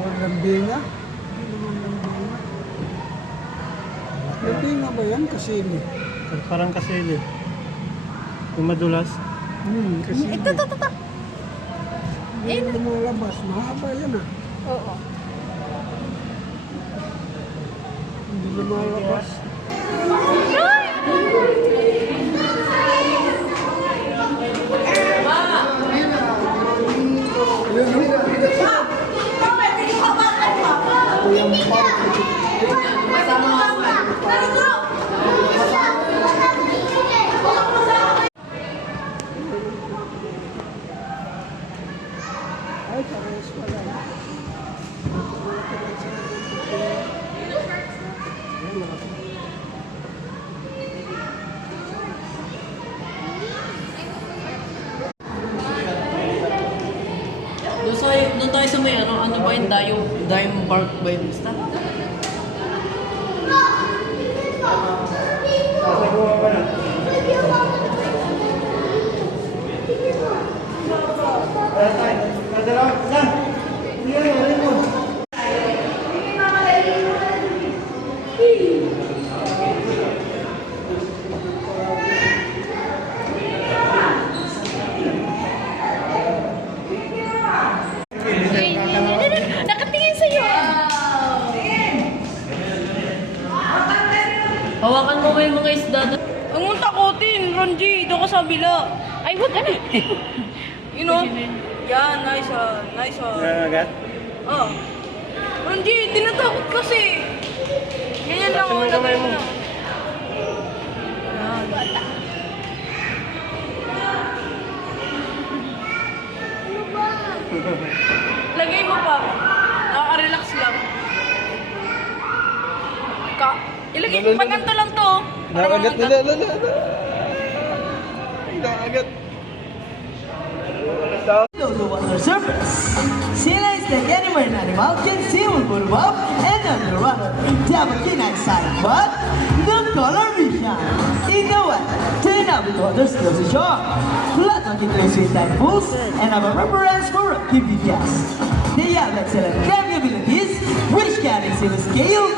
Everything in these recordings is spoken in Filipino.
Lambinga? Lambinga ba yan? Kasili. Parang kasili. Yung madulas. Kasili. Ito. Hindi lumalabas. Mahaba yan ah. Oo. Hindi lumalabas. Ay, parehas pala. Doon tayo sa may ano ba yun, Dime Park ba yun? Basta? Nakatingin sa'yo. Hawakan mo yung mga isda. Ang mong takutin, Ronji. Doon ka sa bila. Ay, wag ka na. You know? Yan, nice one. Nice one. Agad? Oh. Ronji, tinatakot kasi. Ganyan lang ako. Lagay mo na. Lagay mo pa. Nakaka-relax lang. Ilagay mo. Paganto lang to. Nakagat nila. Nakagat. Below the water surface. Sea lions like any marine animal can swim above and underwater. They have a keen eyesight, but the color vision. In the wet, turn up with water skills to shore. Lots of interest in tide pools and have a preference for activity guests. They have excellent climbing abilities, which can exceed the scale.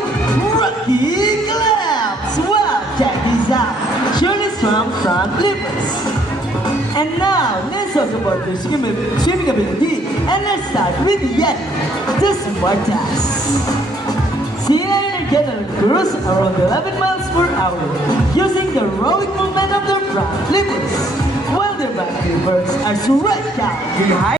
Rocky clams. Well, check this out. Surely strong front flippers. And now, let's talk about the swimming ability. And let's start with yet the smart task. Sea lions get on a cruise around 11 miles per hour using the rowing movement of their front flippers, while their back flippers are stretched out behind.